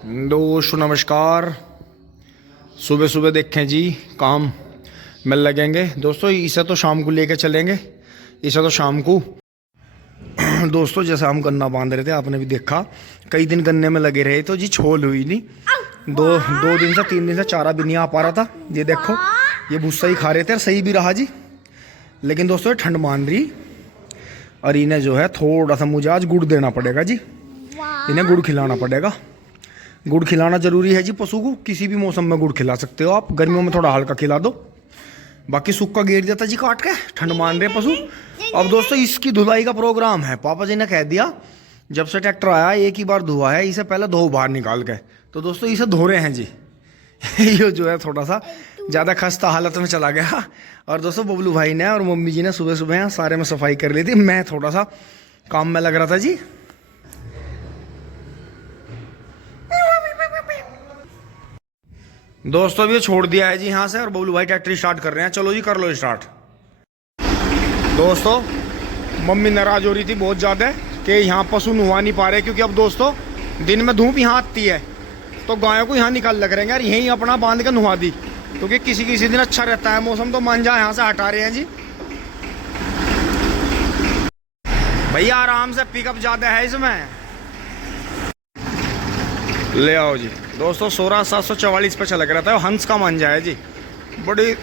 दोस्तों नमस्कार। सुबह सुबह देखें जी काम में लगेंगे दोस्तों। इसे तो शाम को लेके चलेंगे, इसे तो शाम को दोस्तों जैसे हम गन्ना बांध रहे थे, आपने भी देखा कई दिन गन्ने में लगे रहे तो जी छोल हुई नहीं। दो दिन से 3 दिन से चारा भी नहीं आ पा रहा था। ये देखो ये भूसा ही खा रहे थे और सही भी रहा जी। लेकिन दोस्तों ठंड मान रही और इन्हें जो है थोड़ा सा मुझे आज गुड़ देना पड़ेगा जी। इन्हें गुड़ खिलाना पड़ेगा। गुड़ खिलाना जरूरी है जी पशु को। किसी भी मौसम में गुड़ खिला सकते हो आप। गर्मियों में थोड़ा हल्का खिला दो, बाकी सूखा गेर देता जी काट के। ठंड मान रहे पशु। अब दोस्तों इसकी धुलाई का प्रोग्राम है। पापा जी ने कह दिया जब से ट्रैक्टर आया एक ही बार धुआ है, इसे पहले धो बाहर निकाल के। तो दोस्तों इसे धो रहे हैं जी। ये जो है थोड़ा सा ज़्यादा खस्ता हालत में चला गया। और दोस्तों बबलू भाई ने और मम्मी जी ने सुबह सुबह यहाँ सारे में सफाई कर ली थी। मैं थोड़ा सा काम में लग रहा था जी। दोस्तों अभी छोड़ दिया है जी यहाँ से और बबलू भाई ट्रैक्टर स्टार्ट कर रहे हैं। चलो जी कर लो स्टार्ट। दोस्तों मम्मी नाराज हो रही थी बहुत ज़्यादा कि यहाँ पशु नुहा नहीं पा रहे, क्योंकि अब दोस्तों दिन में धूप यहाँ आती है तो गायों को यहाँ निकाल लग रहे हैं यार। यहीं अपना बांध के नुहा दी, क्योंकि किसी दिन अच्छा रहता है मौसम। तो मांझा यहाँ से हटा रहे हैं जी। भैया आराम से, पिकअप ज़्यादा है इसमें। ले आओ जी। दोस्तों 16,744 पे चला रहा था। हंस का मांझा है जी। बड़ी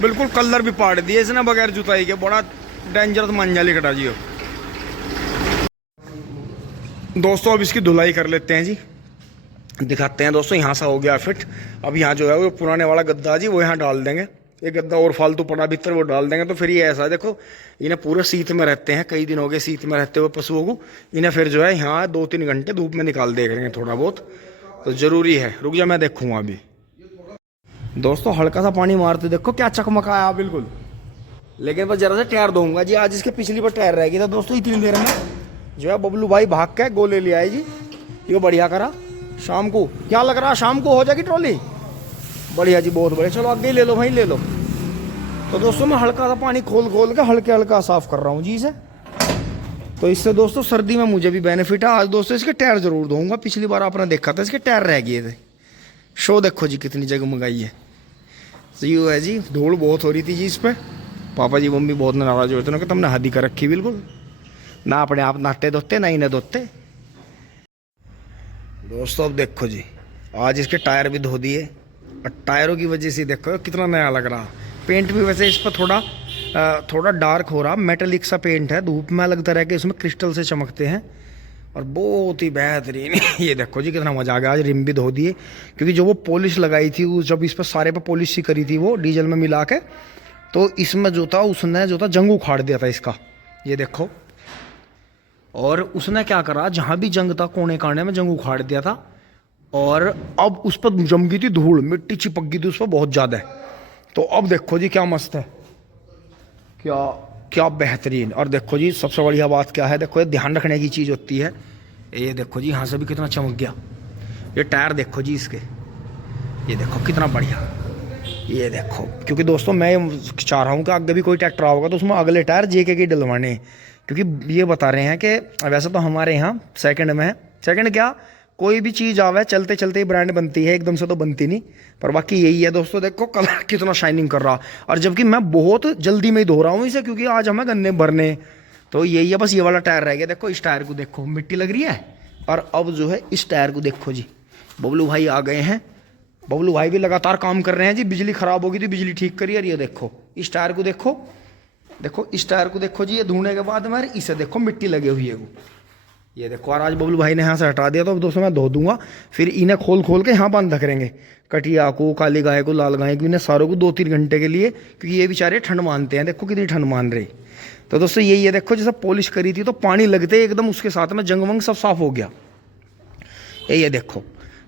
बिल्कुल कलर भी पाड़ दिए इसने बगैर जुताई के। बड़ा डेंजरस मांझा लिखा जी। दोस्तों अब इसकी धुलाई कर लेते हैं जी, दिखाते हैं दोस्तों। यहाँ से हो गया फिट। अब यहाँ जो है वो पुराने वाला गद्दा जी वो यहाँ डाल देंगे। ये गद्दा और फालतू पड़ा भीतर वो डाल देंगे। तो फिर ये ऐसा देखो इन्हें पूरे शीत में रहते हैं, कई दिन हो गए शीत में रहते हुए पशुओं को। इन्हें फिर जो है यहाँ 2-3 घंटे धूप में निकाल देंगे थोड़ा बहुत, तो ज़रूरी है। रुक जा मैं देखूँगा अभी। दोस्तों हल्का सा पानी मारते देखो क्या चकमकाया बिल्कुल। लेकिन बस जरा से टायर दूंगा जी। आज इसके पिछली पर टायर रह गया था दोस्तों। इतनी देर में जो है बबलू भाई भाग के गोले ले आए जी। ये बढ़िया करा। शाम को क्या लग रहा है, शाम को हो जाएगी ट्रॉली। बढ़िया जी, बहुत बढ़िया। चलो आगे ले लो भाई, ले लो। तो दोस्तों मैं हल्का सा पानी खोल के हल्का साफ कर रहा हूँ जी इसे। तो इससे दोस्तों सर्दी में मुझे भी बेनिफिट है। आज दोस्तों इसके टायर जरूर दूंगा। पिछली बार आपने देखा था इसके टायर रह गए थे। शो देखो जी कितनी जगमगाई है। तो यूँ है जी, धूल बहुत हो रही थी जी इस पर। पापा जी मम्मी बहुत नाराज होते हैं कि तुमने हदी कर रखी बिल्कुल ना, अपने आप नहाते धोते ना इन्हें धोते। दोस्तों अब देखो जी आज इसके टायर भी धो दिए और टायरों की वजह से देखो कितना नया लग रहा। पेंट भी वैसे इस पर थोड़ा डार्क हो रहा, मेटेलिक सा पेंट है। धूप में अलग तरह के इसमें क्रिस्टल से चमकते हैं और बहुत ही बेहतरीन। ये देखो जी कितना मजा आ गया। आज रिम भी धो दिए, क्योंकि जो वो पॉलिश लगाई थी जब इस पर सारे पे पॉलिश सी करी थी वो डीजल में मिला के, तो इसमें जो था उसने जो था जंग उखाड़ दिया था इसका। ये देखो। और उसने क्या करा, जहाँ भी जंग था कोने काने में जंग उखाड़ दिया था। और अब उस पर जम गई थी धूल, मिट्टी चिपक गई थी उस पर बहुत ज़्यादा। तो अब देखो जी क्या मस्त है, क्या क्या बेहतरीन। और देखो जी सबसे बढ़िया बात क्या है, देखो ये ध्यान रखने की चीज़ होती है। ये देखो जी यहाँ से भी कितना चमक गया। ये टायर देखो जी इसके, ये देखो कितना बढ़िया। ये देखो, क्योंकि दोस्तों मैं चाह रहा हूँ कि आगे भी कोई ट्रैक्टर आओगा तो उसमें अगले टायर जेके के डलवाने हैं। क्योंकि ये बता रहे हैं कि वैसे तो हमारे यहाँ सेकंड में है। सेकंड क्या, कोई भी चीज़ आवे चलते चलते ही ब्रांड बनती है, एकदम से तो बनती नहीं। पर बाकी यही है दोस्तों, देखो कलर कितना शाइनिंग कर रहा। और जबकि मैं बहुत जल्दी में ही धो रहा हूँ इसे, क्योंकि आज हमें गन्ने भरने। तो यही है, बस ये वाला टायर रह गया। देखो इस टायर को देखो, मिट्टी लग रही है। और अब जो है इस टायर को देखो जी, बबलू भाई आ गए हैं। बबलू भाई भी लगातार काम कर रहे हैं जी। बिजली खराब होगी थी, बिजली ठीक करी। और ये देखो इस टायर को देखो, देखो इस टायर को देखो जी। ये धोने के बाद हमारे इसे देखो मिट्टी लगी हुई है वो। ये देखो। और आज बबलू भाई ने यहाँ से हटा दिया, तो अब दोस्तों मैं धो दूंगा। फिर इन्हें खोल के यहाँ बांध करेंगे, कटिया को, काली गाय को, लाल गाय को, इन्हें सारों को 2-3 घंटे के लिए, क्योंकि ये बेचारे ठंड मानते हैं। देखो कितनी ठंड मान रहे। तो दोस्तों यही है, देखो जैसे पॉलिश करी थी तो पानी लगते एकदम उसके साथ में जंग वंग सब साफ हो गया। ये देखो।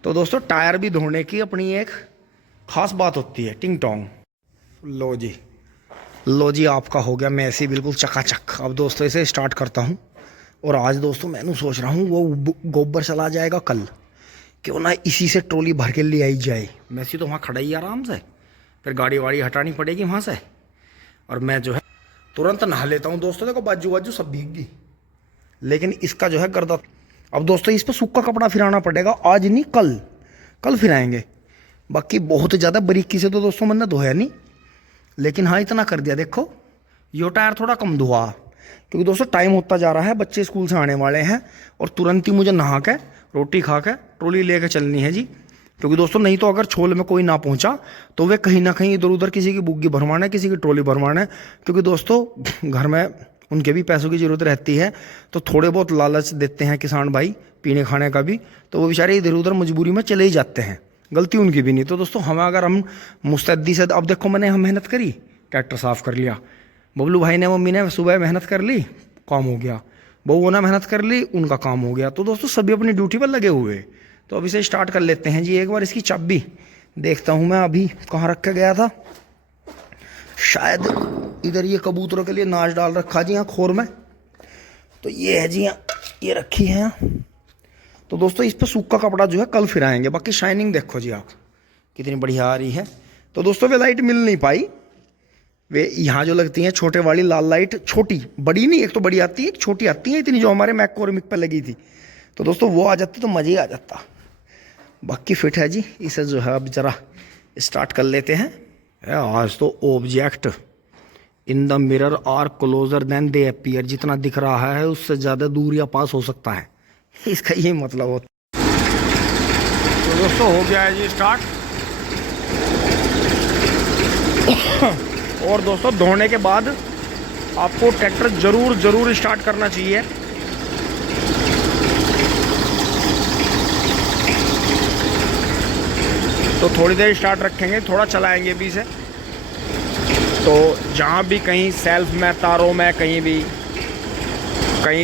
तो दोस्तों टायर भी धोने की अपनी एक खास बात होती है। टिंग टोंग। लो जी आपका हो गया मैसी बिल्कुल चकाचक। अब दोस्तों इसे स्टार्ट करता हूँ। और आज दोस्तों मैं सोच रहा हूँ वो गोबर चला जाएगा कल, क्यों ना इसी से ट्रॉली भर के ले आई जाए। मैसी तो वहाँ खड़ा ही आराम से, फिर गाड़ी वाड़ी हटानी पड़ेगी वहाँ से। और मैं जो है तुरंत नहा लेता हूँ दोस्तों। देखो बाजू सब भीग गई, लेकिन इसका जो है गर्दा। अब दोस्तों इस पर सूखा कपड़ा फिराना पड़ेगा, आज नहीं कल। कल फिर आएंगे। बाकी बहुत ज़्यादा बारीकी से तो दोस्तों मैंने धोया नहीं, लेकिन हाँ इतना कर दिया। देखो यो टायर थोड़ा कम धुआ, क्योंकि दोस्तों टाइम होता जा रहा है, बच्चे स्कूल से आने वाले हैं और तुरंत ही मुझे नहा के रोटी खा के ट्रॉली लेके चलनी है जी। क्योंकि दोस्तों नहीं तो अगर छोल में कोई ना पहुंचा तो वे कहीं ना कहीं इधर उधर किसी की बुग्गी भरवाना है, किसी की ट्रॉली भरवाना है। क्योंकि दोस्तों घर में उनके भी पैसों की ज़रूरत रहती है, तो थोड़े बहुत लालच देते हैं किसान भाई पीने खाने का भी, तो वो बेचारे इधर उधर मजबूरी में चले ही जाते हैं, गलती उनकी भी नहीं। तो दोस्तों हमें अगर हम मुस्तैदी से, अब देखो मैंने हम मेहनत करी, ट्रैक्टर साफ़ कर लिया, बबलू भाई ने मम्मी ने सुबह मेहनत कर ली, काम हो गया, बहू ने मेहनत कर ली, उनका काम हो गया। तो दोस्तों सभी अपनी ड्यूटी पर लगे हुए। तो अभी से स्टार्ट कर लेते हैं जी। एक बार इसकी चाबी देखता हूँ मैं, अभी कहाँ रख के गया था, शायद इधर ये कबूतरों के लिए नाच डाल रखा जी यहाँ खोर में, तो ये है जी यहाँ, ये रखी है यहाँ। तो दोस्तों इस पर सूखा कपड़ा जो है कल फिर आएंगे। बाकी शाइनिंग देखो जी आप कितनी बढ़िया आ रही है। तो दोस्तों वे लाइट मिल नहीं पाई, वे यहाँ जो लगती हैं छोटे वाली लाल लाइट, छोटी बड़ी नहीं, एक तो बड़ी आती है एक छोटी आती है इतनी, जो हमारे मैकोरमिक पर लगी थी। तो दोस्तों वो आ जाती तो मज़े ही आ जाता। बाकी फिट है जी, इसे जो है अब ज़रा स्टार्ट कर लेते हैं। आज तो object in the mirror are closer than they appear, जितना दिख रहा है उससे ज़्यादा दूर या पास हो सकता है, इसका ये मतलब होता है। तो दोस्तों हो गया है जी स्टार्ट। और दोस्तों धोने के बाद आपको ट्रैक्टर ज़रूर स्टार्ट करना चाहिए। तो थोड़ी देर स्टार्ट रखेंगे, थोड़ा चलाएंगे भी इसे। तो जहाँ भी कहीं सेल्फ में, तारों में, कहीं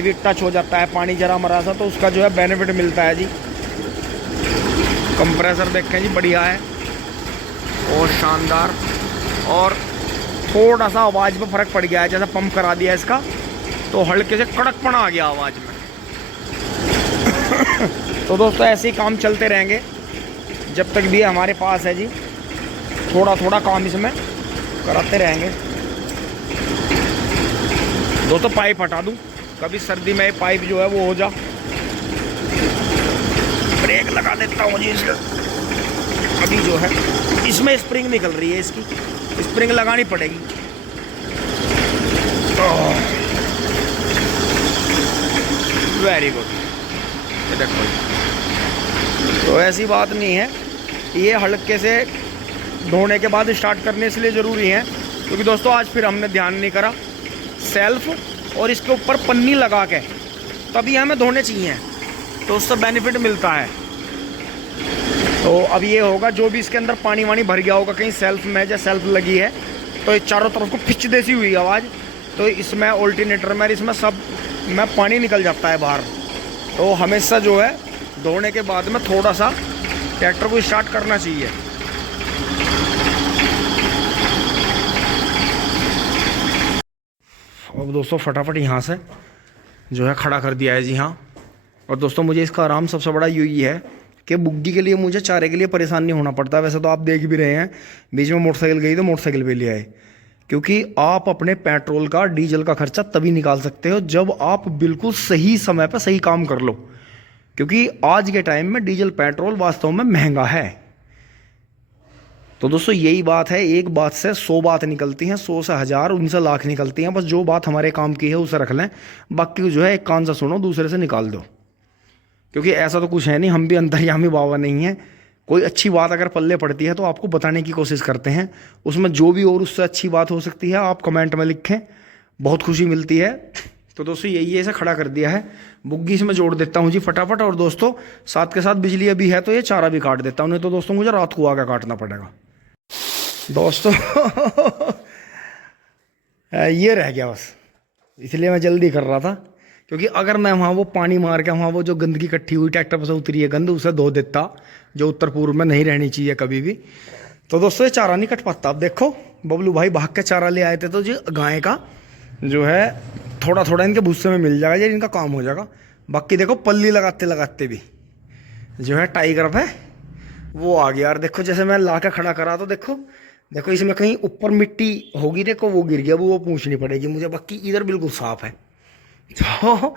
भी टच हो जाता है पानी जरा मरा सा, तो उसका जो है बेनिफिट मिलता है जी। कंप्रेसर देखें जी बढ़िया है और शानदार, और थोड़ा सा आवाज़ में फ़र्क पड़ गया है, जैसा पंप करा दिया इसका तो हल्के से कड़कपना आ गया आवाज़ में। तो दोस्तों ऐसे ही काम चलते रहेंगे जब तक भी हमारे पास है जी, थोड़ा काम इसमें कराते रहेंगे। दोस्तों पाइप हटा दूं, कभी सर्दी में पाइप जो है वो हो जा, ब्रेक लगा देता हूँ जी इसका। अभी जो है इसमें स्प्रिंग निकल रही है, इसकी स्प्रिंग लगानी पड़ेगी। वेरी गुड, ये देखो। तो ऐसी बात नहीं है, ये हल्के से धोने के बाद स्टार्ट करने इसलिए ज़रूरी है क्योंकि दोस्तों आज फिर हमने ध्यान नहीं करा, सेल्फ और इसके ऊपर पन्नी लगा के तभी हमें धोने चाहिए, तो उससे बेनिफिट मिलता है। तो अब ये होगा, जो भी इसके अंदर पानी वानी भर गया होगा कहीं सेल्फ में, या सेल्फ लगी है तो ये चारों तरफ को पिच देसी हुई आवाज़, तो इसमें ऑल्टरनेटर में, इसमें सब में पानी निकल जाता है बाहर। तो हमेशा जो है धोने के बाद में थोड़ा सा ट्रैक्टर को स्टार्ट करना चाहिए। अब दोस्तों फटाफट यहाँ से जो है खड़ा कर दिया है जी हाँ। और दोस्तों मुझे इसका आराम सबसे बड़ा यही है कि बुग्गी के लिए मुझे चारे के लिए परेशान नहीं होना पड़ता। वैसे तो आप देख भी रहे हैं, बीच में मोटरसाइकिल गई तो मोटरसाइकिल पे ले आए, क्योंकि आप अपने पेट्रोल का, डीजल का खर्चा तभी निकाल सकते हो जब आप बिल्कुल सही समय पर सही काम कर लो। क्योंकि आज के टाइम में डीजल पेट्रोल वास्तव में महंगा है। तो दोस्तों यही बात है, एक बात से 100 बात निकलती हैं, 100 से 1000, 19 लाख निकलती हैं। बस जो बात हमारे काम की है उसे रख लें, बाकी जो है एक कान से सुनो दूसरे से निकाल दो। क्योंकि ऐसा तो कुछ है नहीं, हम भी अंतर्यामी बाबा नहीं हैं। कोई अच्छी बात अगर पल्ले पड़ती है तो आपको बताने की कोशिश करते हैं, उसमें जो भी और उससे अच्छी बात हो सकती है आप कमेंट में लिखें, बहुत खुशी मिलती है। तो दोस्तों यही ऐसा खड़ा कर दिया है, बुग्गी इसमें जोड़ देता हूँ जी फटाफट। और दोस्तों साथ के साथ बिजली अभी है तो ये चारा भी काट देता हूँ, नहीं तो दोस्तों मुझे रात को आकर काटना पड़ेगा दोस्तों। ये रह गया बस, इसलिए मैं जल्दी कर रहा था, क्योंकि अगर मैं वहाँ वो पानी मार के वहाँ वो जो गंदगी इकट्ठी हुई ट्रैक्टर पर से उतरी है गंद, उसे धो देता, जो उत्तर पूर्व में नहीं रहनी चाहिए कभी भी। तो दोस्तों ये चारा नहीं कट पाता। अब देखो बबलू भाई भाग के चारा ले आए थे, तो जो गाय का जो है थोड़ा थोड़ा इनके भूसे में मिल जाएगा, ये इनका काम हो जाएगा। बाकी देखो पल्ली लगाते लगाते भी जो है टाइगर पे वो आ गया। और देखो जैसे मैं ला के खड़ा करा तो देखो देखो इसमें कहीं ऊपर मिट्टी होगी, देखो वो गिर गया, वो पूछनी पड़ेगी मुझे। बाकी इधर बिल्कुल साफ है। तो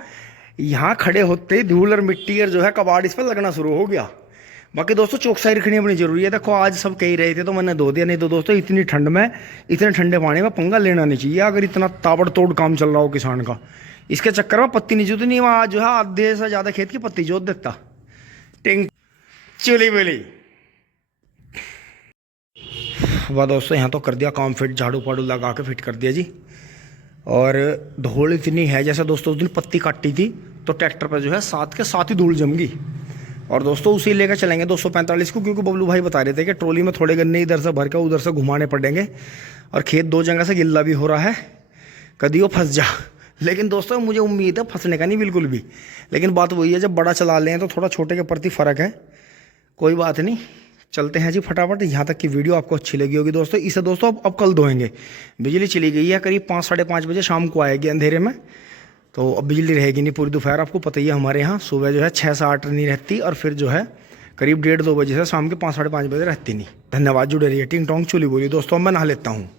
यहाँ खड़े होते ही धूल और मिट्टी और जो है कबाड़ इस पर लगना शुरू हो गया। बाकी दोस्तों चौकसाई रखनी अपनी जरूरी है। देखो आज सब कह रहे थे तो मैंने धो दिया, नहीं तो दोस्तों इतनी ठंड में इतने ठंडे पानी में पंगा लेना नहीं चाहिए। अगर इतना ताबड़तोड़ काम चल रहा हो किसान का, इसके चक्कर में पत्ती नहीं जोती, नहीं वहाँ जो है आधे से ज़्यादा खेत की पत्ती जोत देता। टिंग चुली बुली वाह दोस्तों, यहाँ तो कर दिया काम फिट, झाड़ू पाड़ू लगा के फिट कर दिया जी। और धूल इतनी है, जैसे दोस्तों उस दिन पत्ती काटी थी तो ट्रैक्टर पर जो है साथ के साथ ही धूल जम गई। और दोस्तों उसी लेकर चलेंगे 245 को, क्योंकि बबलू भाई बता रहे थे कि ट्रॉली में थोड़े गन्ने इधर से भर के उधर से घुमाने पड़ेंगे। और खेत 2 जगह से गिल्ला भी हो रहा है, कभी वो फंस जा। लेकिन दोस्तों मुझे उम्मीद है फंसने का नहीं बिल्कुल भी। लेकिन बात वही है, जब बड़ा चला लें तो थोड़ा छोटे के प्रति फ़र्क है। कोई बात नहीं, चलते हैं जी फटाफट। यहाँ तक की वीडियो आपको अच्छी लगी होगी दोस्तों। इसे दोस्तों अब कल धोएंगे। बिजली चली गई है, करीब 5 साढ़े 5 बजे शाम को आएगी अंधेरे में, तो अब बिजली रहेगी नहीं पूरी दोपहर। आपको पता ही है हमारे यहाँ सुबह जो है 6 से 8 नहीं रहती, और फिर जो है करीब 1:30 2 बजे से शाम के 5 साढ़े 5 बजे रहती नहीं। धन्यवाद, जुड़े रहिए। टिंग टोंग चुली बोली दोस्तों, मैं नहा लेता हूँ।